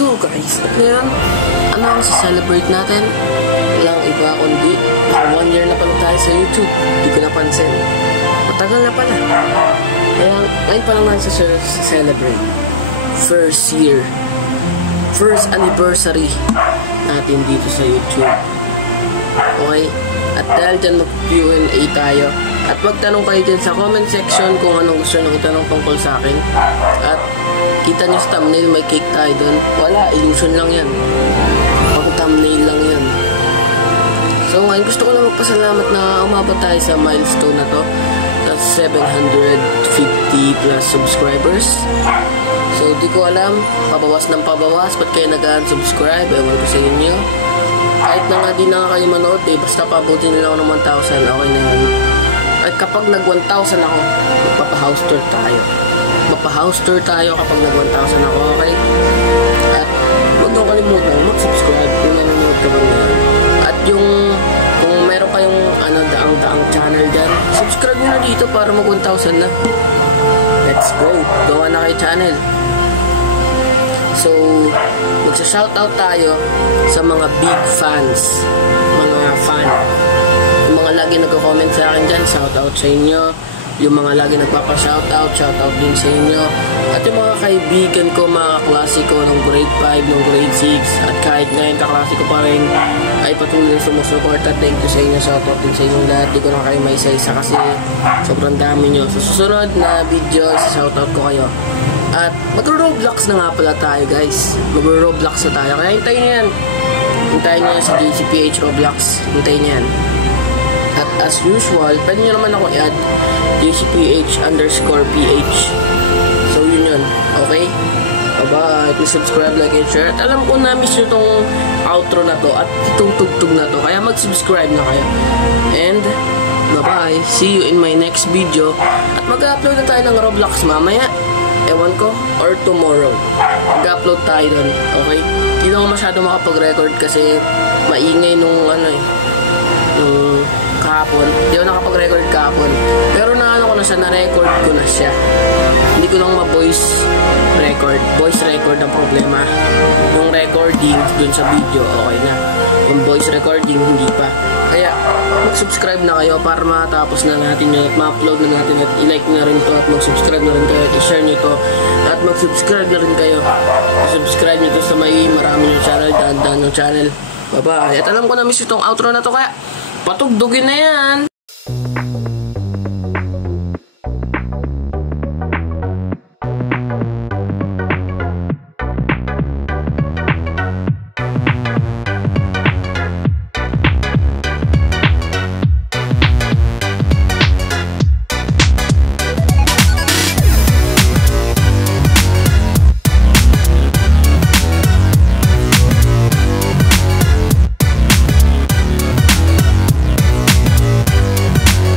Yo guys, at ngayon, ano ang celebrate natin? Walang iba kundi 1 year na pala tayo sa YouTube. Hindi ko napansin. Matagal na pala. Kaya ngayon pa lang natin sa celebrate. First year. First anniversary natin dito sa YouTube. Okay? At dahil dyan mag-Q&A tayo. At magtanong kayo dyan sa comment section kung anong gusto nyo itanong tungkol sa akin. At kita nyo sa thumbnail, may cake tayo dun. Wala, illusion lang yan. Pag thumbnail lang yan. So ngayon gusto ko na magpasalamat na umabot tayo sa milestone na to. That's 750 plus subscribers. So di ko alam, pabawas ng pabawas, ba't kayo nag-unsubscribe? Ewan ko sa inyo. Kahit na nga di na kayo manood basta pabutin nila ako ng 1,000, okay na yun. At kapag nag 1,000 ako, magpapa-house tour tayo. Magpa-house tour tayo kapag nag 1,000 ako, okay? At huwag nyo kalimutan, mag-subscribe kung nanonood ka ba ngayon. At yung, kung meron kayong daang channel dyan, subscribe nyo na dito para mag 1,000 na. Let's go! Gawa na kayo channel. So, magsa-shoutout tayo sa mga big fans. Mga fan. Yung mga lagi nagko-comment sa akin dyan, shoutout sa inyo. Yung mga lagi nagpapa-shoutout, shoutout din sa inyo. At yung mga kaibigan ko, mga kaklase ko nung grade 5, nung grade 6, at kahit ngayon kaklase ko pa rin, ay patuloy sumusuporta. Thank you sa inyo, shoutout din sa inyong lahat. Di ko na kayo may isa-isa kasi sobrang dami nyo. Sa susunod na video, shoutout ko kayo. At magro-Roblox na nga pala tayo guys. Magro-Roblox na tayo. Kaya hintayin nyo yan. Hintayin nyo yan sa JCPH Roblox. Hintayin nyo yan. At as usual, pwede nyo naman ako i-add JCPH_PH. So yun yun. Okay? Bye-bye. Please subscribe, like, and share. At alam ko na-miss nyo tong outro na to at itong tugtog na to. Kaya mag-subscribe na kayo. And bye-bye. See you in my next video. At mag-upload na tayo ng Roblox mamaya. Ewan ko, or tomorrow. Mag-upload tayo dun, okay? Hindi na ako masyado makapag-record kasi maingay nung nung kahapon. Hindi ako nakapag-record kahapon. Pero ko na siya, na-record ko na siya. Hindi ko lang ma-voice record. Voice record ang problema. Yung recording dun sa video, okay na. Yung voice recording, hindi pa. Kaya, mag-subscribe na kayo para matapos na natin yun at ma-upload na natin at i-like na rin to at mag-subscribe na rin kayo at i-share nyo to at mag-subscribe na rin kayo. Subscribe nyo to sa marami yung channel, daan yung channel. Bye-bye. At alam ko na miss itong outro na to kaya patugdugin na yan.